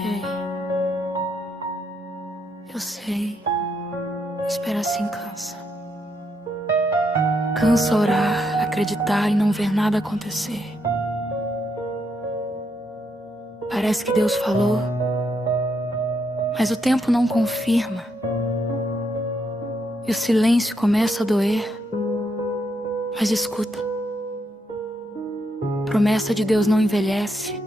Ei, eu sei, esperar assim cansa. Cansa orar, acreditar e não ver nada acontecer. Parece que Deus falou, mas o tempo não confirma. E o silêncio começa a doer. Mas escuta, promessa de Deus não envelhece,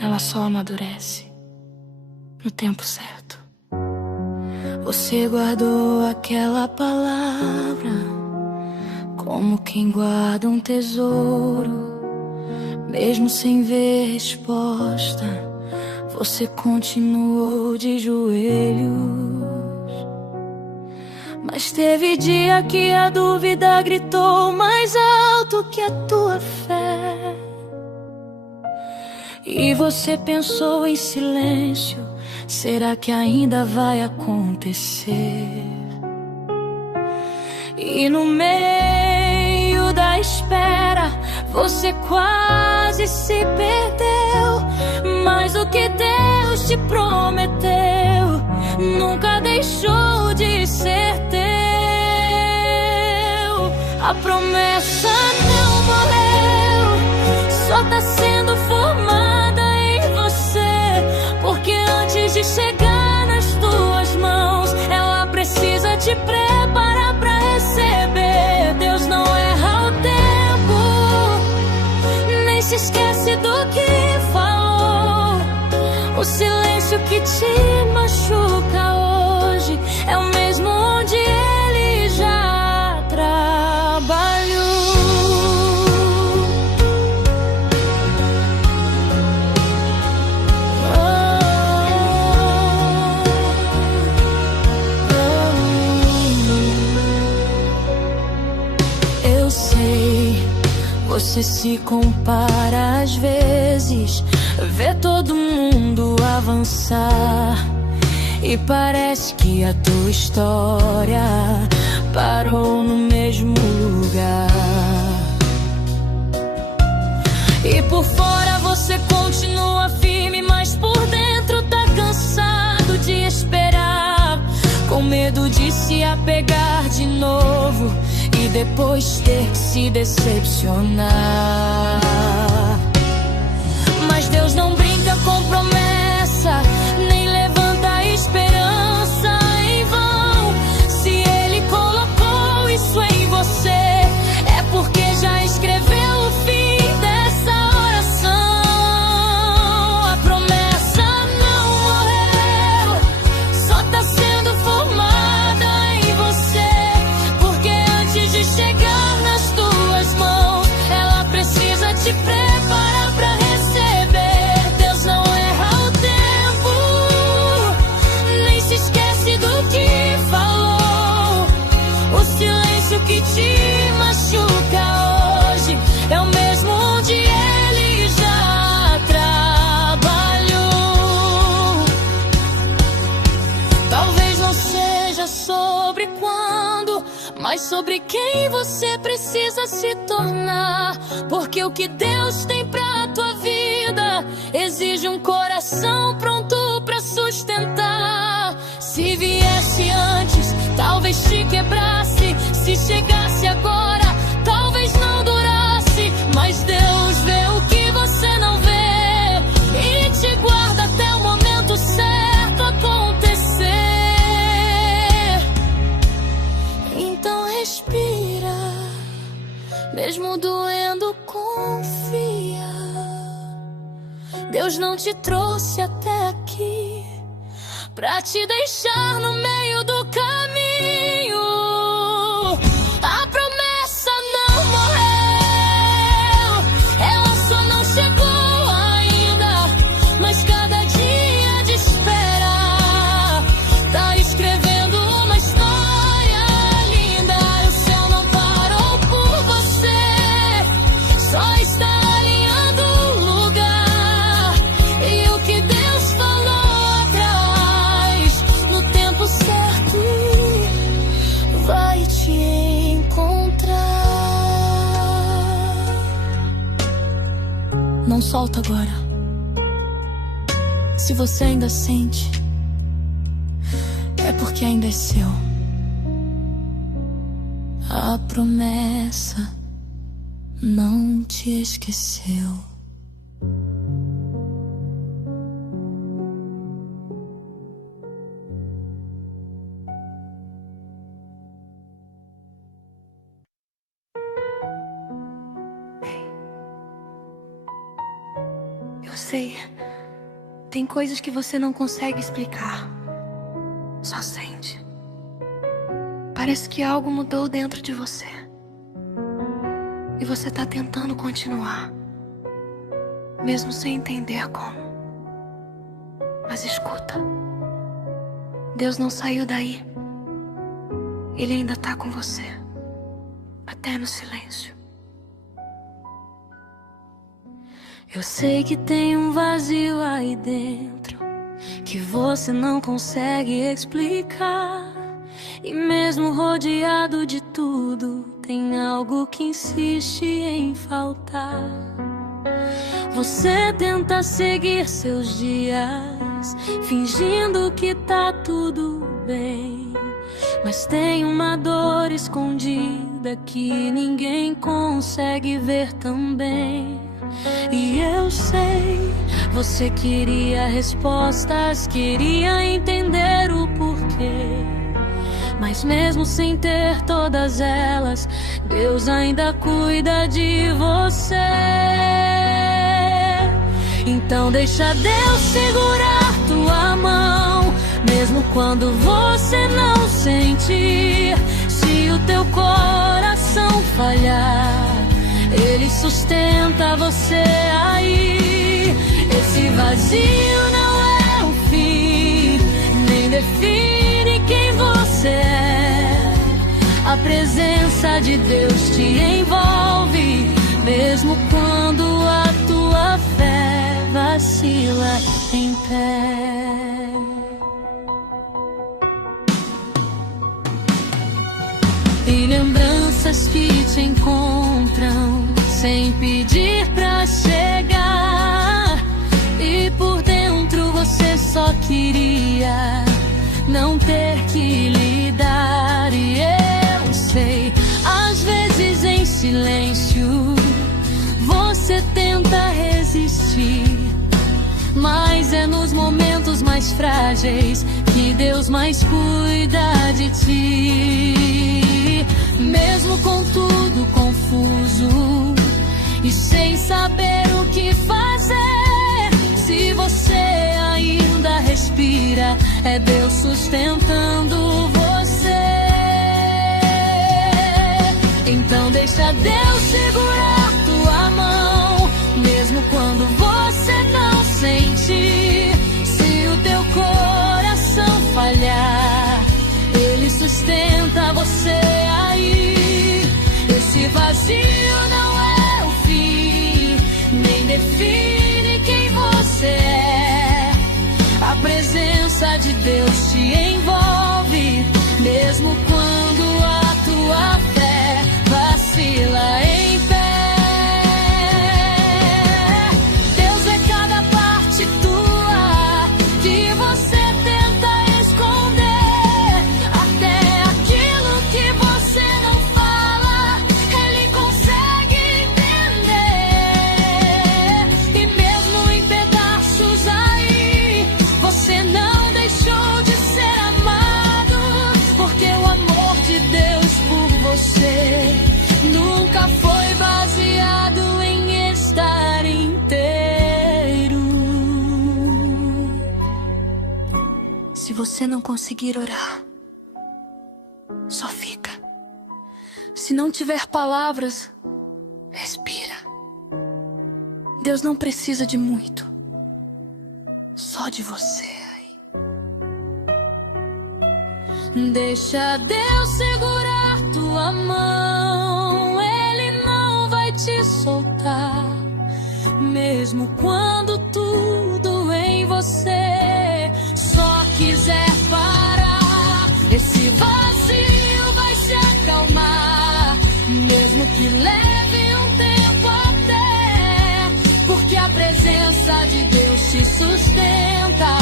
ela só amadurece no tempo certo. Você guardou aquela palavra como quem guarda um tesouro. Mesmo sem ver resposta, você continuou de joelhos. Mas teve dia que a dúvida gritou mais alto que a tua fé. E você pensou em silêncio, será que ainda vai acontecer? E no meio da espera, você quase se perdeu. Mas o que Deus te prometeu nunca deixou de ser teu. A promessa não morreu, só tá sendo formada em você. Porque antes de chegar nas tuas mãos, ela precisa te preparar pra receber. Deus não erra o tempo, nem se esquece do que falou. O silêncio que te machuca hoje é o mesmo onde ele já trabalhou. Eu sei, você se compara às vezes, vê todo mundo avançar e parece que a tua história parou no mesmo lugar. E por fora você continua firme, mas por dentro tá cansado de esperar, com medo de se apegar de novo e depois ter que se decepcionar. Mas Deus não brinca com promessa, nem levanta a esperança em vão. Se Ele colocou isso em você, é porque já escreveu o fim dessa oração. A promessa não morreu, só tá sendo formada em você. Porque antes de chegar nas tuas mãos, ela precisa te preparar pra receber. Deus não erra o tempo, nem se esquece do que falou. O silêncio que te machuca hoje é o mesmo onde ele já trabalhou. Talvez não seja sobre quando, mas sobre quem você precisa se tornar. Porque o que Deus tem pra tua vida exige um coração pronto pra sustentar. Se viesse antes, talvez te quebrasse. Se chegasse agora, talvez não durasse. Mas Deus vê o que você não vê e te guarda até o momento certo acontecer. Então respira, mesmo doendo, confia. Deus não te trouxe até aqui pra te deixar no meio do caminho. A promessa não morreu, ela só não chegou ainda. Mas cada dia de espera tá escrevendo uma história linda. O céu não parou por você, só está alinhando o lugar. E o que Deus falou atrás, no tempo certo, vai te encontrar. Não solta agora. Se você ainda sente, é porque ainda é seu. A promessa não te esqueceu. Eu sei, tem coisas que você não consegue explicar, só sente. Parece que algo mudou dentro de você e você tá tentando continuar, mesmo sem entender como. Mas escuta, Deus não saiu daí. Ele ainda tá com você, até no silêncio. Eu sei que tem um vazio aí dentro que você não consegue explicar. E mesmo rodeado de tudo, tem algo que insiste em faltar. Você tenta seguir seus dias, fingindo que tá tudo bem, mas tem uma dor escondida que ninguém consegue ver também. E eu sei, você queria respostas, queria entender o porquê, mas mesmo sem ter todas elas, Deus ainda cuida de você. Então deixa Deus segurar tua mão, mesmo quando você não sentir. Se o teu coração falhar, Ele sustenta você aí. Esse vazio não é o fim, nem define quem você é. A presença de Deus te envolve, mesmo quando a tua fé vacila em pé. E lembranças que te encontram sem pedir pra chegar, e por dentro você só queria não ter que lidar. E eu sei, às vezes em silêncio você tenta resistir, mas é nos momentos mais frágeis que Deus mais cuida de ti. Mesmo com tudo confuso e sem saber o que fazer, se você ainda respira, é Deus sustentando você. Então deixa Deus segurar tua mão, mesmo quando você não sentir. Se o teu coração falhar, Ele sustenta você aí. Esse vazio não é o fim, nem define quem você é. A presença de Deus te envolve, mesmo quando a tua fé vacila em pé. Deus é cada parte tua que você tenta esconder, até aquilo que você não fala, Ele consegue entender. E mesmo em pedaços aí, você não deixou de ser amado, porque o amor de Deus por você nunca foi baseado em estar inteiro. Se você não conseguir orar, só fica. Se não tiver palavras, respira. Deus não precisa de muito, só de você. Deixa Deus segurar tua mão, Ele não vai te soltar, mesmo quando tudo em você só quiser parar. Esse vazio vai se acalmar, mesmo que leve um tempo até, porque a presença presença de Deus te sustenta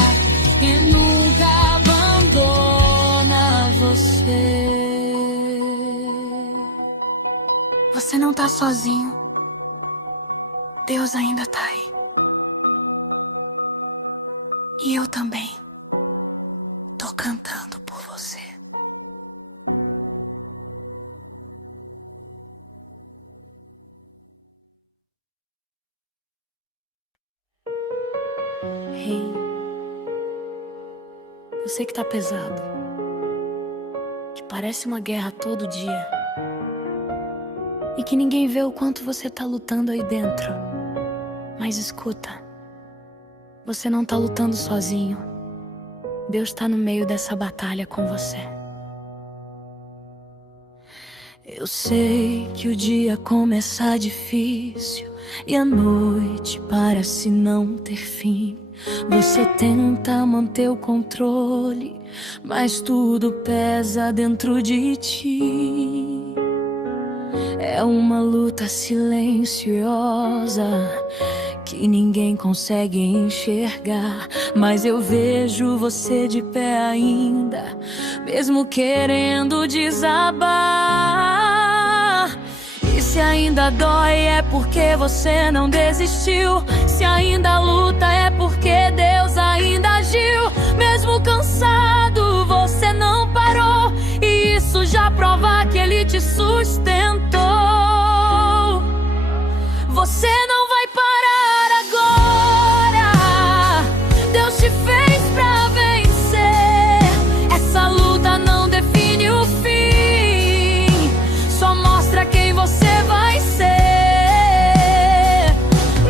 e nunca abandona você. Você não tá sozinho. Deus ainda tá aí. E eu também tô cantando por você. Ei, eu sei que tá pesado, que parece uma guerra todo dia, e que ninguém vê o quanto você tá lutando aí dentro. Mas escuta, você não tá lutando sozinho. Deus tá no meio dessa batalha com você. Eu sei que o dia começa difícil e a noite parece não ter fim. Você tenta manter o controle, mas tudo pesa dentro de ti. É uma luta silenciosa que ninguém consegue enxergar, mas eu vejo você de pé ainda, mesmo querendo desabar. E se ainda dói é porque você não desistiu. Se ainda luta é porque Deus ainda agiu. Mesmo cansado você não parou, e isso já prova que Ele te sustentou. Você não vai parar agora. Deus te fez pra vencer. Essa luta não define o fim, só mostra quem você vai ser.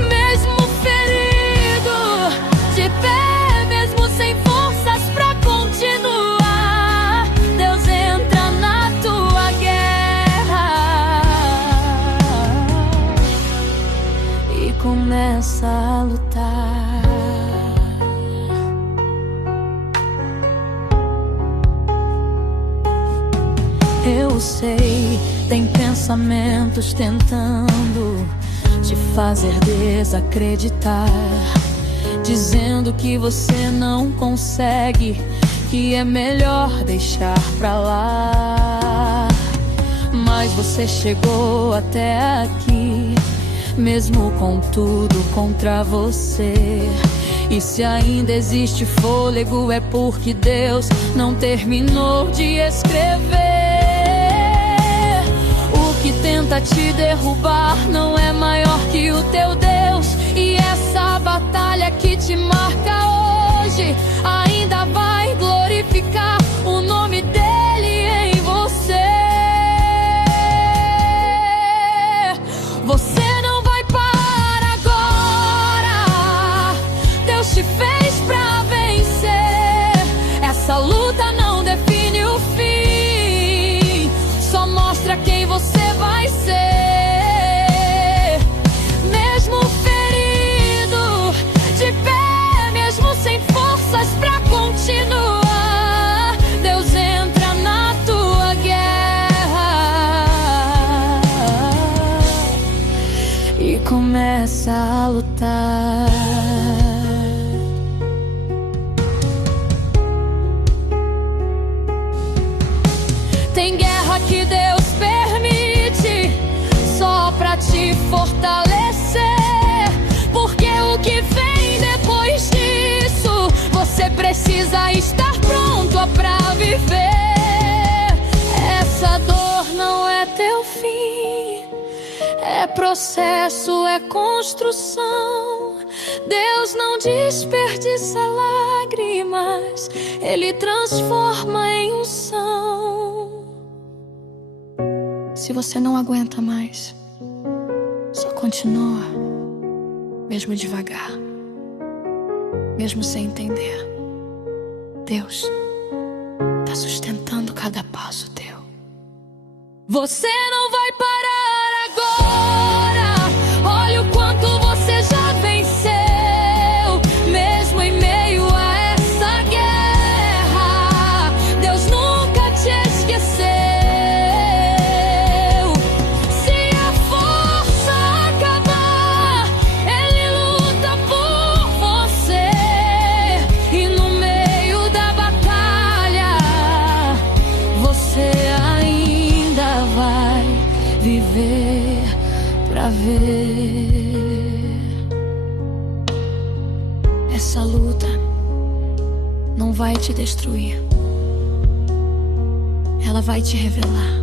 Mesmo ferido, de pé, mesmo sem forças pra continuar, Deus entra na tua guerra e começa a lutar. Eu sei, tem pensamentos tentando te fazer desacreditar, dizendo que você não consegue, que é melhor deixar pra lá. Mas você chegou até aqui, mesmo com tudo contra você. E se ainda existe fôlego é porque Deus não terminou de escrever. O que tenta te derrubar não é maior que o teu Deus, e essa batalha que te marca hoje ainda vai glorificar o nome dele em você. Você não vai parar agora. Deus te fez pra vencer. Essa luta não define o fim, só mostra quem você vai ser. Mesmo ferido, de pé, mesmo sem forças pra continuar, Deus entra na tua guerra e começa a lutar. Tem guerra que Deus permite só pra te fortalecer, porque o que vem depois disso você precisa estar pronto pra viver. Essa dor não é teu fim, é processo, é construção. Deus não desperdiça lágrimas, Ele transforma em unção. Se você não aguenta mais, só continua, mesmo devagar, mesmo sem entender. Deus tá sustentando cada passo teu. Você não vai parar agora. Olha o quanto você já venceu, mesmo em meio a essa guerra. Deus nunca te esqueceu. Se a força acabar, Ele luta por Essa luta não vai te destruir. Ela vai te revelar.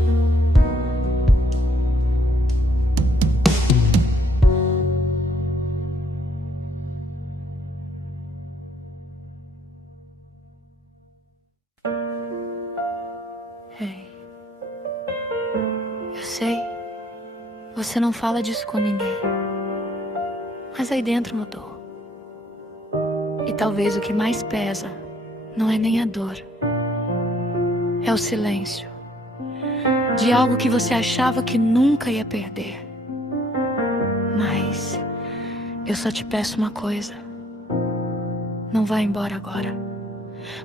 Ei, eu sei, você não fala disso com ninguém, mas aí dentro mudou. E talvez o que mais pesa não é nem a dor, é o silêncio de algo que você achava que nunca ia perder. Mas eu só te peço uma coisa: não vá embora agora.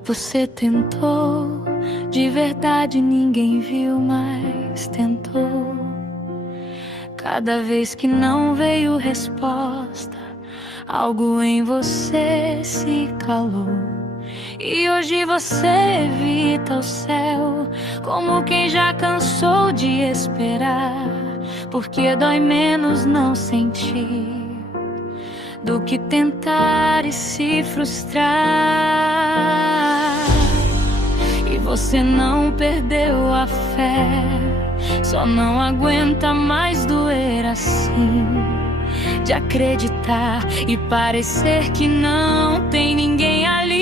Você tentou, de verdade ninguém viu, mas tentou. Cada vez que não veio resposta, algo em você se calou. E hoje você evita o céu, como quem já cansou de esperar. Porque dói menos não sentir do que tentar e se frustrar. E você não perdeu a fé, só não aguenta mais doer assim, de acreditar e parecer que não tem ninguém ali.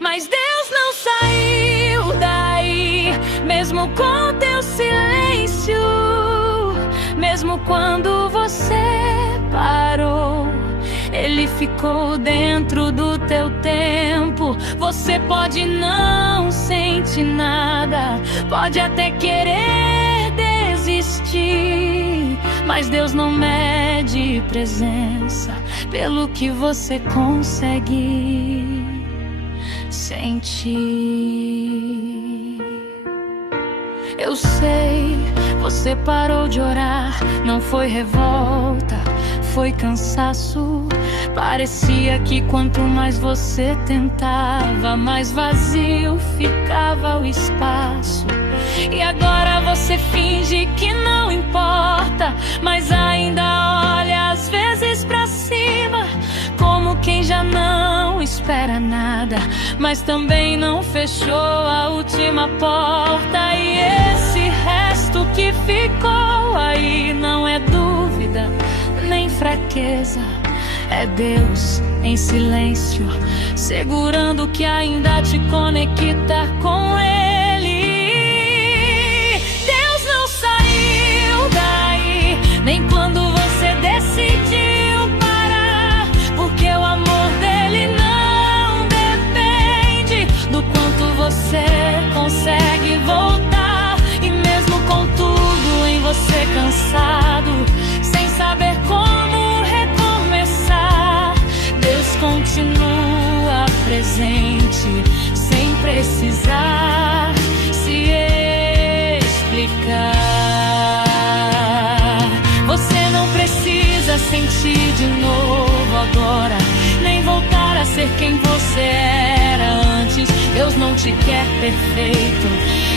Mas Deus não saiu daí, mesmo com teu silêncio, mesmo quando você parou, Ele ficou dentro do teu tempo. Você pode não sentir nada, pode até querer desistir, mas Deus não mede presença pelo que você consegue sentir. Eu sei, você parou de orar, não foi revolta, foi cansaço. Parecia que quanto mais você tentava, mais vazio ficava o espaço. E agora você finge que não importa, mas ainda olha às vezes pra cima, como quem já não espera nada, mas também não fechou a última porta. E esse resto que ficou aí não é dúvida nem fraqueza, é Deus em silêncio, segurando o que ainda te conecta com Ele. Deus não saiu daí, nem quando você decidiu parar, porque o amor dele não depende do quanto você consegue voltar. E mesmo com tudo em você cansado, sem saber como recomeçar, Deus continua presente, sem precisar se explicar. Você não precisa sentir de novo agora, nem voltar a ser quem você era antes. Deus não te quer perfeito,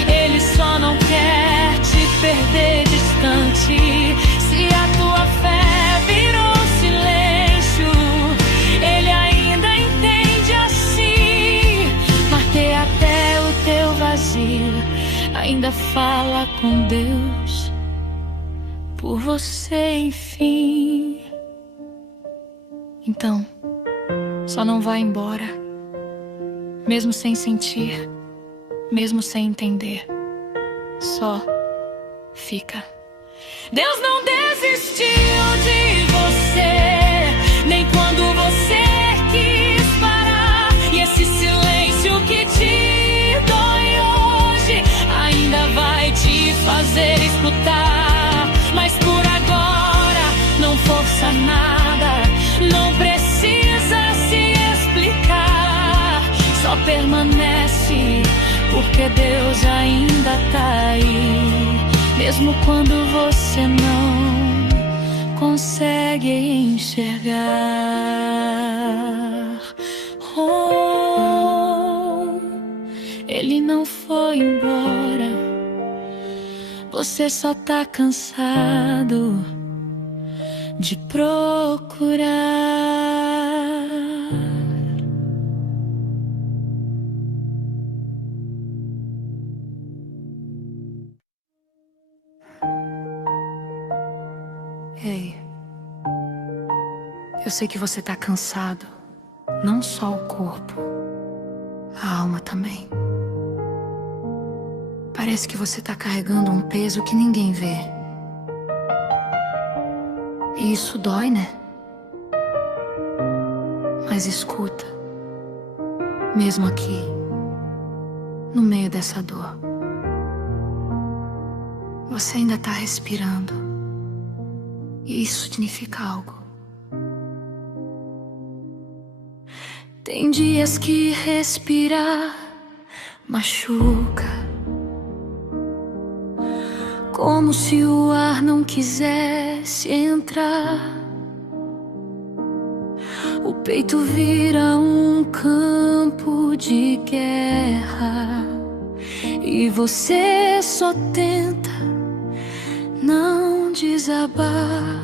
Ele só não quer te perder distante. Se a tua fé virou silêncio, Ele ainda entende assim. Marteia até o teu vazio, ainda fala com Deus por você, enfim. Então, só não vá embora, mesmo sem sentir, mesmo sem entender. Só fica. Deus não desistiu de você, nem quando você quis parar. E esse silêncio que te dói hoje ainda vai te fazer escutar. Mas por agora não força nada, não precisa se explicar. Só permanece, porque Deus ainda tá aí, mesmo quando você não consegue enxergar. Oh, Ele não foi embora, você só tá cansado de procurar. Eu sei que você tá cansado, não só o corpo, a alma também. Parece que você tá carregando um peso que ninguém vê. E isso dói, né? Mas escuta, mesmo aqui, no meio dessa dor, você ainda tá respirando. E isso significa algo. Tem dias que respirar machuca, como se o ar não quisesse entrar. O peito vira um campo de guerra e você só tenta não desabar.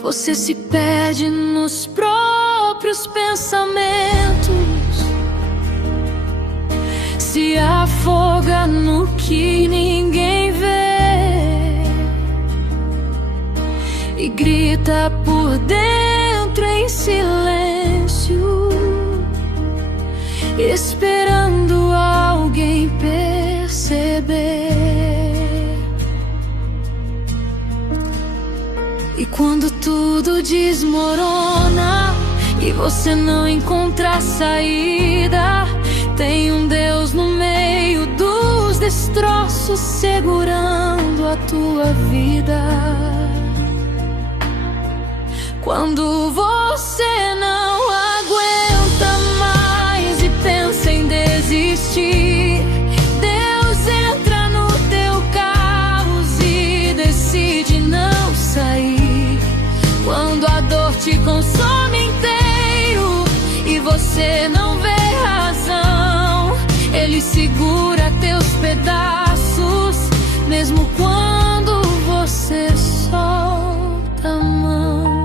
Você se perde nos próprios pensamentos, se afoga no que ninguém vê e grita por dentro em silêncio, esperando alguém perceber. E quando tudo desmorona e você não encontra saída, tem um Deus no meio dos destroços segurando a tua vida. Quando você não aguenta mais e pensa em desistir, Deus entra no teu caos e decide não sair. Quando a dor te consome inteiro e você não vê razão, Ele segura teus pedaços, mesmo quando você solta a mão.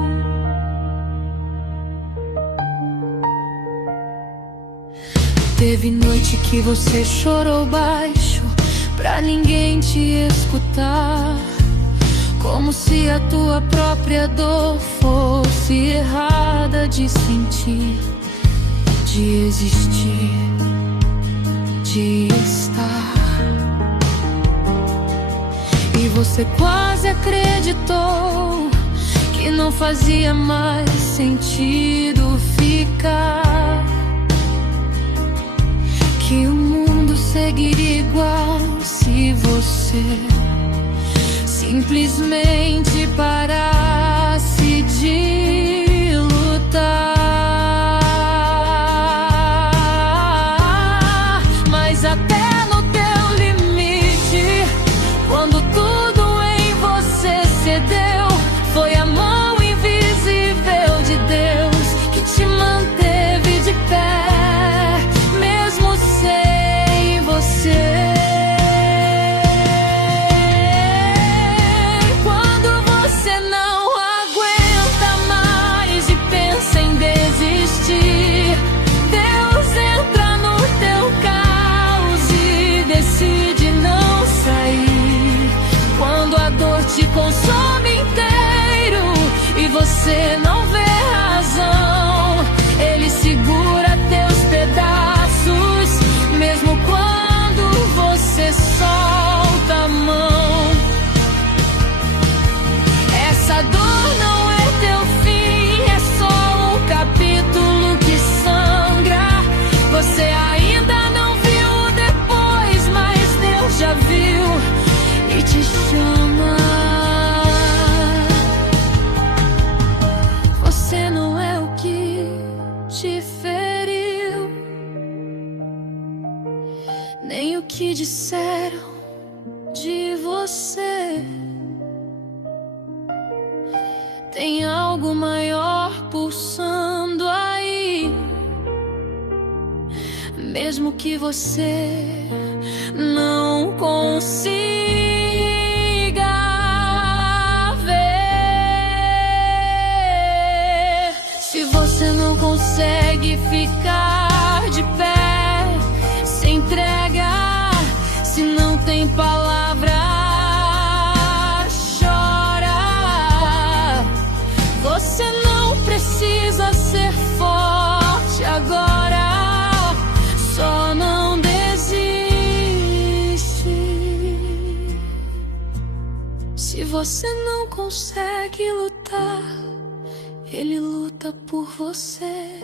Teve noite que você chorou baixo pra ninguém te escutar, como se a tua própria dor fosse errada de sentir, de existir, de estar. E você quase acreditou que não fazia mais sentido ficar, que o mundo seguiria igual se você simplesmente parasse de lutar. Mas até no teu limite, quando tudo em você cedeu, foi a mão invisível de Deus que te manteve de pé, mesmo sem você. Te consome inteiro e você não vê razão, Ele segura teus pedaços, mesmo quando você solta a mão. Essa dor não é teu fim, é só um capítulo que sangra. Você ainda não viu depois, mas Deus já viu e te chama. Você não é o que te feriu, nem o que disseram de você. Tem algo maior pulsando aí, mesmo que você não consiga ver. Se você não consegue ficar de pé, se entrega. Se não tem palavra, chora. Você precisa ser forte agora, só não desiste. Se você não consegue lutar, Ele luta por você.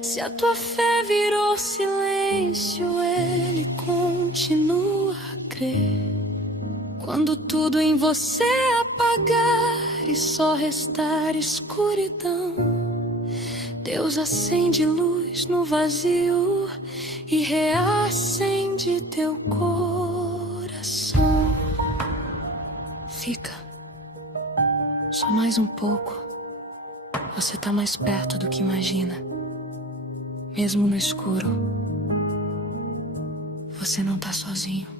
Se a tua fé virou silêncio, Ele continua a crer. Quando tudo em você apagar e só restar escuridão, Deus acende luz no vazio e reacende teu coração. Fica. Só mais um pouco. Você tá mais perto do que imagina. Mesmo no escuro, você não tá sozinho.